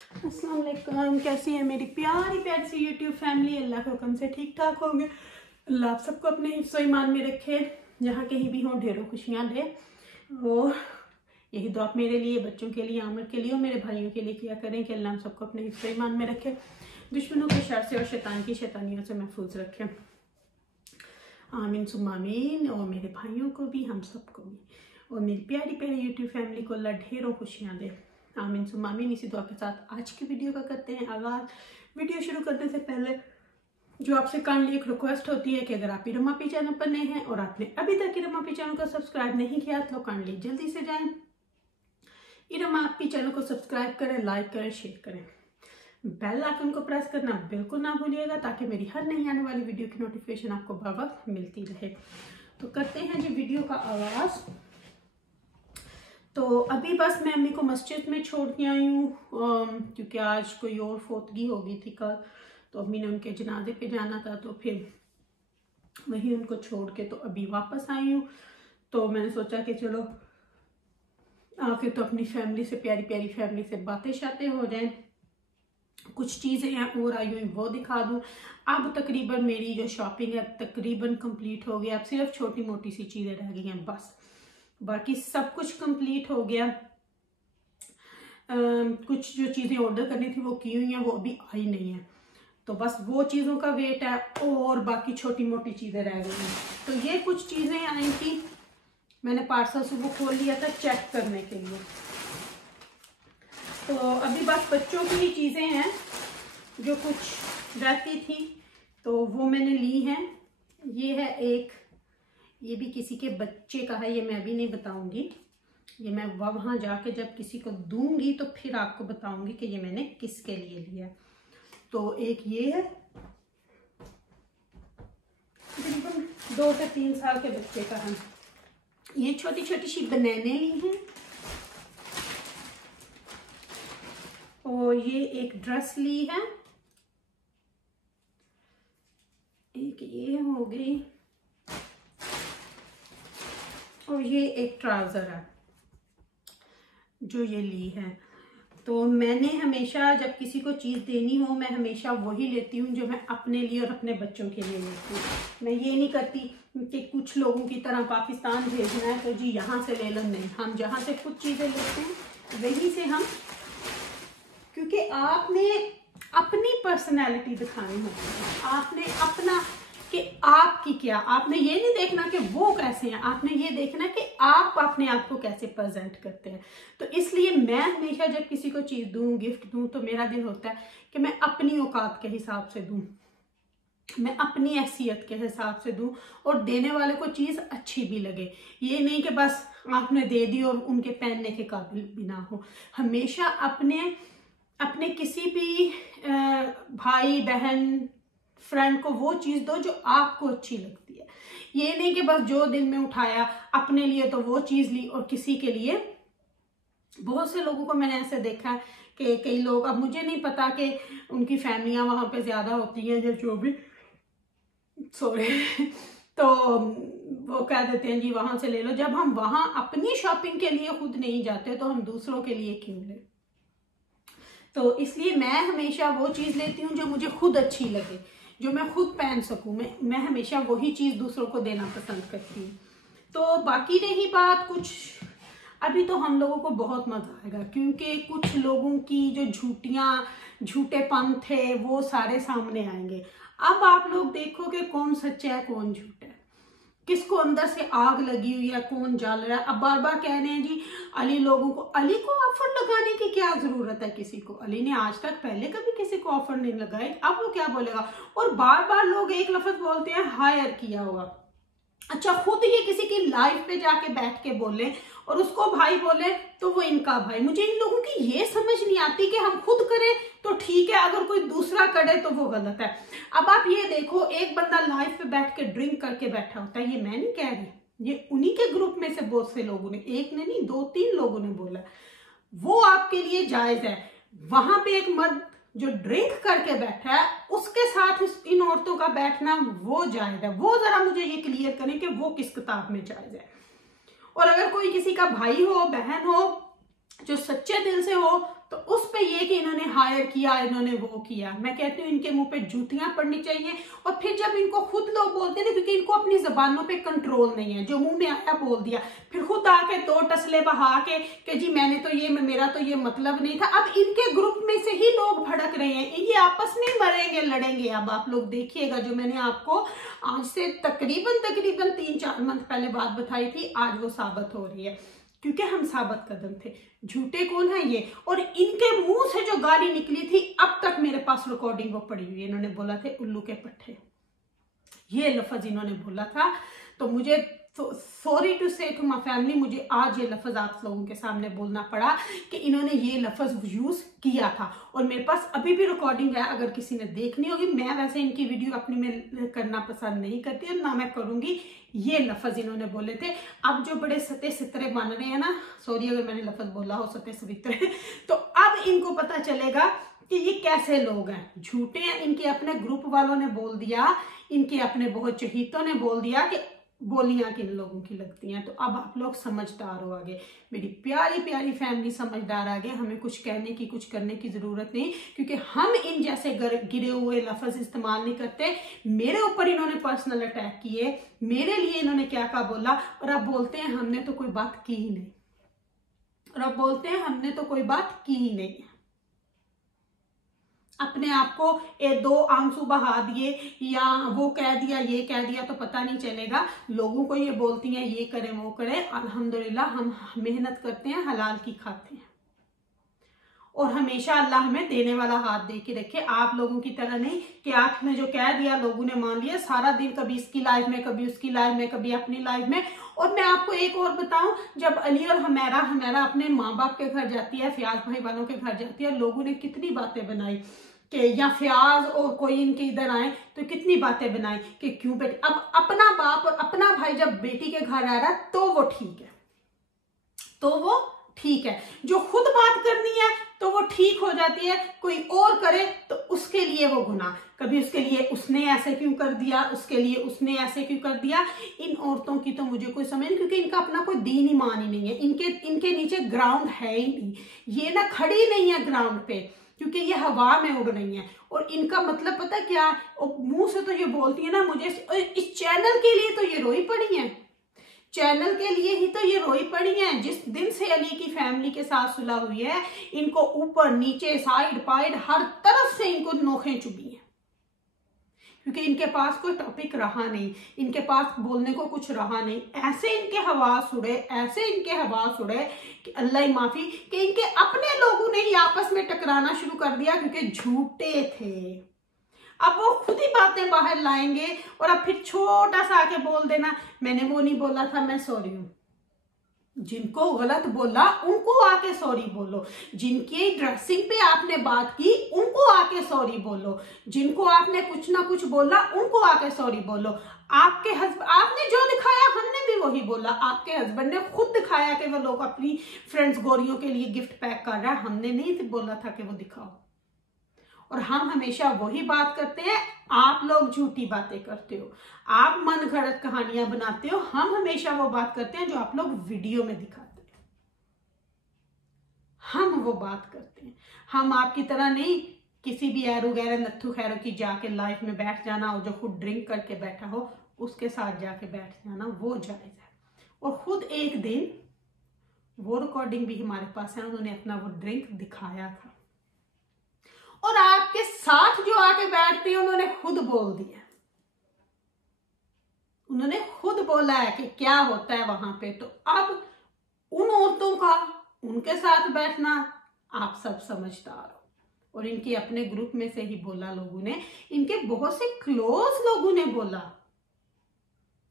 अस्सलाम वालेकुम। कैसी है मेरी प्यारी प्यारी सी यूट्यूब फैमिली। अल्लाह के हुक्म से ठीक ठाक होंगे। अल्लाह आप सबको अपने हिफ्ज़ ईमान में रखे, जहाँ कहीं भी हों ढेरों खुशियाँ दे। और यही दुआ मेरे लिए, बच्चों के लिए, आमर के लिए और मेरे भाइयों के लिए किया करें कि अल्लाह हम सबको अपने हिफ्ज़ ईमान में रखे, दुश्मनों के शर से और शैतान की शैतानियों से महफूज रखे। आमीन सुम्मा आमीन। और मेरे भाइयों को भी, हम सबको भी, और मेरी प्यारी प्यारी यूट्यूब फैमिली को अल्लाह ढेरों खुशियाँ दे। आमीन सुम्मा आमीन। इसी दुआ के साथ आज की वीडियो का करते हैं आगाज़। वीडियो शुरू करने से पहले जो आपसे काइंडली एक रिक्वेस्ट होती है कि अगर आप इरमा पी चैनल पर नए हैं और आपने अभी तक इरमा पी चैनल को सब्सक्राइब नहीं किया तो काइंडली जल्दी से जाएं, इरमा पी चैनल को सब्सक्राइब करें, लाइक करें, शेयर करें, बेल आइकन को प्रेस करना बिल्कुल ना भूलिएगा ताकि मेरी हर नई आने वाली वीडियो की नोटिफिकेशन आपको बर वक्त मिलती रहे। तो करते हैं जी वीडियो का आगाज़। तो अभी बस मैं अम्मी को मस्जिद में छोड़ के आई हूँ क्योंकि आज कोई और फोतगी हो गई थी कल, तो अम्मी ने उनके जनाजे पे जाना था, तो फिर वहीं उनको छोड़ के तो अभी वापस आई हूँ। तो मैंने सोचा कि चलो आके तो अपनी फैमिली से, प्यारी प्यारी फैमिली से बातें शातें हो जाएं, कुछ चीज़ें हैं और आई हुई वो दिखा दूँ। अब तकरीबन मेरी जो शॉपिंग है तकरीबन कंप्लीट हो गया। अब सिर्फ छोटी मोटी सी चीज़ें रह गई हैं बस, बाकी सब कुछ कंप्लीट हो गया। कुछ जो चीज़ें ऑर्डर करनी थी वो की हुई हैं, वो अभी आई नहीं है, तो बस वो चीज़ों का वेट है और बाकी छोटी मोटी चीज़ें रह गई हैं। तो ये कुछ चीज़ें आई थी, मैंने पार्सल सुबह खोल लिया था चेक करने के लिए। तो अभी बस बच्चों की ही चीज़ें हैं जो कुछ रहती थी तो वो मैंने ली हैं। ये है एक, ये भी किसी के बच्चे का है, ये मैं अभी नहीं बताऊंगी, ये मैं वहाँ जाके जब किसी को दूंगी तो फिर आपको बताऊंगी कि ये मैंने किसके लिए लिया है। तो एक ये है, तकरीबन 2 से 3 साल के बच्चे का है। ये छोटी छोटी सी बनाने ली हैं। और ये एक ड्रेस ली है, एक ये हो गई, और ये एक ट्राउजर है जो ये ली है। तो मैंने हमेशा जब किसी को चीज़ देनी हो मैं हमेशा वही लेती हूँ जो मैं अपने लिए और अपने बच्चों के लिए लेती हूँ। मैं ये नहीं करती कि कुछ लोगों की तरह पाकिस्तान भेजना है तो जी यहाँ से ले लो, नहीं, हम जहाँ से कुछ चीज़ें लेते हैं वहीं से हम, क्योंकि आपने अपनी पर्सनैलिटी दिखानी होती है, आपने अपना कि आपकी क्या, आपने ये नहीं देखना कि वो कैसे हैं, आपने ये देखना कि आप अपने आप को कैसे प्रेजेंट करते हैं। तो इसलिए मैं हमेशा जब किसी को चीज़ दूं, गिफ्ट दूं, तो मेरा दिल होता है कि मैं अपनी औकात के हिसाब से दूं, मैं अपनी हैसियत के हिसाब से दूं और देने वाले को चीज़ अच्छी भी लगे। ये नहीं कि बस आपने दे दी और उनके पहनने के काबिल भी ना हो। हमेशा अपने किसी भी भाई बहन फ्रेंड को वो चीज़ दो जो आपको अच्छी लगती है। ये नहीं कि बस जो दिल में उठाया अपने लिए तो वो चीज़ ली और किसी के लिए। बहुत से लोगों को मैंने ऐसे देखा है कि कई लोग, अब मुझे नहीं पता कि उनकी फैमिलियां वहाँ पे ज़्यादा होती हैं या जो भी, सॉरी तो वो कह देते हैं जी वहाँ से ले लो। जब हम वहाँ अपनी शॉपिंग के लिए खुद नहीं जाते तो हम दूसरों के लिए क्यों लें। तो इसलिए मैं हमेशा वो चीज़ लेती हूँ जो मुझे खुद अच्छी लगे, जो मैं खुद पहन सकूँ। मैं हमेशा वही चीज़ दूसरों को देना पसंद करती हूँ। तो बाकी रही बात कुछ, अभी तो हम लोगों को बहुत मजा आएगा क्योंकि कुछ लोगों की जो झूठेपन थे वो सारे सामने आएंगे। अब आप लोग देखोगे कौन सच्चा है कौन झूठा है, किसको अंदर से आग लगी हुई है, कौन जल रहा है। अब बार बार कह रहे हैं जी अली लोगों को, अली को ऑफर लगाने की क्या जरूरत है किसी को, अली ने आज तक पहले कभी किसी को ऑफर नहीं लगाए, अब वो क्या बोलेगा। और बार बार लोग एक लफ्ज बोलते हैं हायर किया हुआ। अच्छा, खुद ये किसी की लाइफ पे जाके बैठ के बोले और उसको भाई बोले तो वो इनका भाई। मुझे इन लोगों की ये समझ नहीं आती कि हम खुद करें तो ठीक है, अगर कोई दूसरा करे तो वो गलत है। अब आप ये देखो, एक बंदा लाइफ पे बैठ के ड्रिंक करके बैठा होता है, ये मैं नहीं कह रही, ये उन्हीं के ग्रुप में से बहुत से लोगों ने, एक ने नहीं 2-3 लोगों ने बोला, वो आपके लिए जायज है। वहां पे एक मर्द जो ड्रिंक करके बैठा है उसके साथ इन औरतों का बैठना वो जायज है। वो जरा मुझे ये क्लियर करें कि वो किस किताब में जायज है। और अगर कोई किसी का भाई हो, बहन हो, जो सच्चे दिल से हो तो उस पे ये कि इन्होंने हायर किया, इन्होंने वो किया। मैं कहती हूँ इनके मुंह पे जूतियां पड़नी चाहिए। और फिर जब इनको खुद लोग बोलते हैं, क्योंकि इनको अपनी जबानों पे कंट्रोल नहीं है, जो मुंह में आया बोल दिया, फिर खुद आके 2 टसले बहा के कि जी मैंने तो ये, मेरा तो ये मतलब नहीं था। अब इनके ग्रुप में से ही लोग भड़क रहे हैं, ये आपस में मरेंगे लड़ेंगे। अब आप लोग देखिएगा, जो मैंने आपको आज से तकरीबन 3-4 मंथ पहले बात बताई थी, आज वो साबित हो रही है, क्योंकि हम साबित कदम थे। झूठे कौन है ये? और इनके मुंह से जो गाली निकली थी, अब तक मेरे पास रिकॉर्डिंग वो पड़ी हुई है। इन्होंने बोला थे उल्लू के पट्टे, ये लफ्ज इन्होंने बोला था। तो मुझे सॉरी टू से टू माई फैमिली, मुझे आज ये लफ्ज आप लोगों के सामने बोलना पड़ा कि इन्होंने ये लफ्ज यूज किया था। और मेरे पास अभी भी रिकॉर्डिंग है, अगर किसी ने देखनी होगी। मैं वैसे इनकी वीडियो अपनी में करना पसंद नहीं करती और ना मैं करूंगी। ये लफ्ज इन्होंने बोले थे। अब जो बड़े सते सितरे बन रहे हैं ना, सॉरी अगर मैंने लफ्ज बोला हो सते सितरे, तो अब इनको पता चलेगा कि ये कैसे लोग हैं, झूठे हैं। इनके अपने ग्रुप वालों ने बोल दिया, इनके अपने बहुत चहीतों ने बोल दिया कि बोलियां किन लोगों की लगती हैं। तो अब आप लोग समझदार हो आगे, मेरी प्यारी प्यारी फैमिली समझदार आगे। हमें कुछ कहने की, कुछ करने की जरूरत नहीं, क्योंकि हम इन जैसे गिरे हुए लफ्ज इस्तेमाल नहीं करते। मेरे ऊपर इन्होंने पर्सनल अटैक किए, मेरे लिए इन्होंने क्या क्या बोला, और अब बोलते हैं हमने तो कोई बात की ही नहीं, और अब बोलते हैं हमने तो कोई बात की ही नहीं। अपने आप को 2 आंसू बहा दिए या वो कह दिया, ये कह दिया, तो पता नहीं चलेगा। लोगों को ये बोलती हैं ये करें वो करें, अल्हम्दुलिल्लाह हम मेहनत करते हैं, हलाल की खाते हैं, और हमेशा अल्लाह हमें देने वाला हाथ दे के रखे। आप लोगों की तरह नहीं कि आपने जो कह दिया लोगों ने मान लिया, सारा दिन कभी इसकी लाइफ में, कभी उसकी लाइफ में, कभी अपनी लाइफ में। और मैं आपको एक और बताऊं, जब अली और हमेरा अपने माँ बाप के घर जाती है, फयाज भाई वालों के घर जाती है, लोगों ने कितनी बातें बनाई कि या फयाज और कोई इनके इधर आए तो कितनी बातें बनाई कि क्यों बेटी। अब अपना बाप और अपना भाई जब बेटी के घर आ रहा है तो वो ठीक है, तो वो ठीक है। जो खुद बात करनी है तो वो ठीक हो जाती है, कोई और करे तो उसके लिए वो गुनाह। कभी उसके लिए उसने ऐसे क्यों कर दिया, उसके लिए उसने ऐसे क्यों कर दिया। इन औरतों की तो मुझे कोई समझ नहीं, क्योंकि इनका अपना कोई दीन ईमान ही नहीं है। इनके नीचे ग्राउंड है ही नहीं, ये ना खड़ी नहीं है ग्राउंड पे, क्योंकि ये हवा में उड़ रही हैं। और इनका मतलब पता क्या, मुंह से तो ये बोलती है ना, मुझे इस चैनल के लिए तो ये रोई पड़ी है, चैनल के लिए ही तो ये रोई पड़ी हैं। जिस दिन से अली की फैमिली के साथ सुलह हुई है, इनको ऊपर नीचे साइड पाइड हर तरफ से इनको नोखें चुभी हैं, क्योंकि इनके पास कोई टॉपिक रहा नहीं, इनके पास बोलने को कुछ रहा नहीं। ऐसे इनके हवास उड़े, ऐसे इनके हवास उड़े कि अल्लाह ही माफी, कि इनके अपने लोगों ने ही आपस में टकराना शुरू कर दिया, क्योंकि झूठे थे। अब वो खुद ही बातें बाहर लाएंगे और अब फिर छोटा सा आके बोल देना मैंने वो नहीं बोला था, मैं सॉरी हूं। जिनको गलत बोला उनको आके सॉरी बोलो, जिनकी ड्रेसिंग पे आपने बात की उनको आके सॉरी बोलो, जिनको आपने कुछ ना कुछ बोला उनको आके सॉरी बोलो। आपके हस्बैंड, आपने जो दिखाया हमने भी वही बोला। आपके हस्बैंड ने खुद दिखाया कि वो लोग अपनी फ्रेंड्स गोरियों के लिए गिफ्ट पैक कर रहा है, हमने नहीं बोला था कि वो दिखाओ। और हम हमेशा वही बात करते हैं, आप लोग झूठी बातें करते हो, आप मन गढ़ंत कहानियां बनाते हो। हम हमेशा वो बात करते हैं जो आप लोग वीडियो में दिखाते हैं, हम वो बात करते हैं। हम आपकी तरह नहीं किसी भी ऐरो गैर नत्थु खैरों की जाके लाइफ में बैठ जाना, और जो खुद ड्रिंक करके बैठा हो उसके साथ जाके बैठ जाना वो जायज है। और खुद एक दिन वो रिकॉर्डिंग भी हमारे पास है, उन्होंने अपना वो ड्रिंक दिखाया था, और आपके साथ जो आके बैठते हैं उन्होंने खुद बोल दिया, उन्होंने खुद बोला है कि क्या होता है वहां पे। तो अब उन औरतों का उनके साथ बैठना आप सब समझदार हो, और इनके अपने ग्रुप में से ही बोला लोगों ने, इनके बहुत से क्लोज लोगों ने बोला।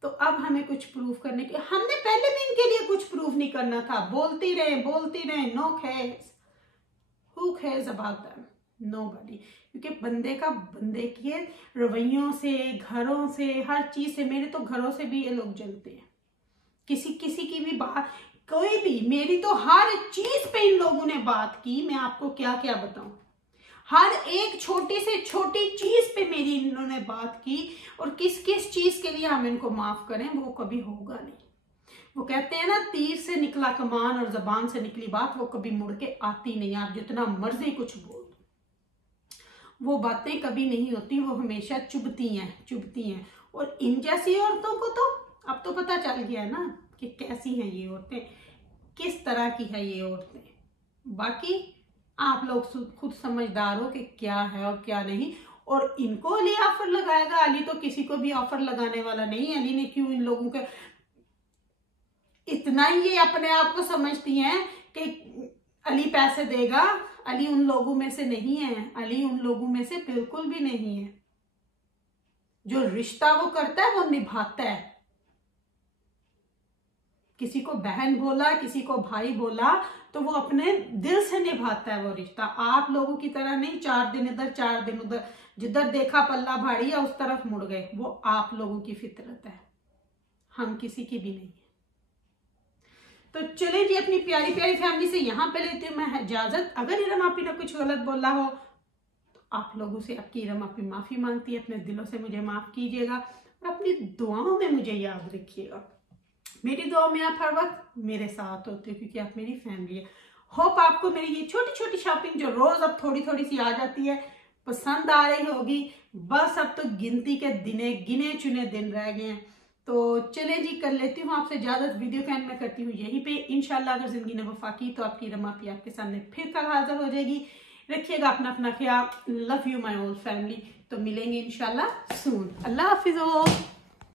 तो अब हमें कुछ प्रूफ करने की, हमने पहले भी इनके लिए कुछ प्रूफ नहीं करना था, बोलती रहे, no cares, who cares about them, nobody. क्योंकि बंदे का बंदे के रवैयों से, घरों से, हर चीज से, मेरे तो घरों से भी ये लोग जलते हैं। किसी की भी बात, कोई भी, मेरी तो हर चीज पे इन लोगों ने बात की, मैं आपको क्या क्या बताऊं। हर एक छोटी से छोटी चीज पे मेरी इन्होंने बात की, और किस किस चीज के लिए हम इनको माफ करें वो कभी होगा नहीं। वो कहते हैं ना, तीर से निकला कमान और जबान से निकली बात वो कभी मुड़ के आती नहीं। आप जितना मर्जी कुछ बोल, वो बातें कभी नहीं होती, वो हमेशा चुभती हैं। और इन जैसी औरतों को तो अब तो पता चल गया है ना कि कैसी हैं ये औरतें, किस तरह की है ये औरतें। बाकी आप लोग खुद समझदार हो कि क्या है और क्या नहीं। और इनको अली ऑफर लगाएगा? अली तो किसी को भी ऑफर लगाने वाला नहीं है। अली ने क्यों इन लोगों के, इतना ही ये अपने आप को समझती हैं कि अली पैसे देगा। अली उन लोगों में से नहीं है, अली उन लोगों में से बिल्कुल भी नहीं है। जो रिश्ता वो करता है वो निभाता है। किसी को बहन बोला, किसी को भाई बोला, तो वो अपने दिल से निभाता है वो रिश्ता। आप लोगों की तरह नहीं 4 दिन इधर 4 दिन उधर, जिधर देखा पल्ला भारी है उस तरफ मुड़ गए। वो आप लोगों की फितरत है, हम किसी की भी नहीं है। तो चले जी, अपनी प्यारी प्यारी फैमिली से यहाँ पे लेती हूँ मैं इजाजत। अगर इरम आपी ने कुछ गलत बोला हो तो आप लोगों से आपकी इरम आपी माफी मांगती है। अपने दिलों से मुझे माफ कीजिएगा और अपनी दुआओं में मुझे याद रखिएगा। मेरी दुआ में आप हर वक्त मेरे साथ होते हो क्योंकि आप मेरी फैमिली है। होप आपको मेरी ये छोटी छोटी शॉपिंग जो रोज अब थोड़ी थोड़ी सी आ जाती है पसंद आ रही होगी। बस अब तो गिनती के गिने चुने दिन रह गए हैं। तो चले जी, कर लेती हूँ आपसे इजाजत। वीडियो का एंड मैं करती हूँ यहीं पे। इंशाल्लाह अगर जिंदगी ने वफा की तो आपकी इरम आपी आपके सामने फिर कल हाजिर हो जाएगी। रखिएगा अपना ख्याल। Love you my whole family. तो मिलेंगे इंशाल्लाह सून। अल्लाह हाफिज।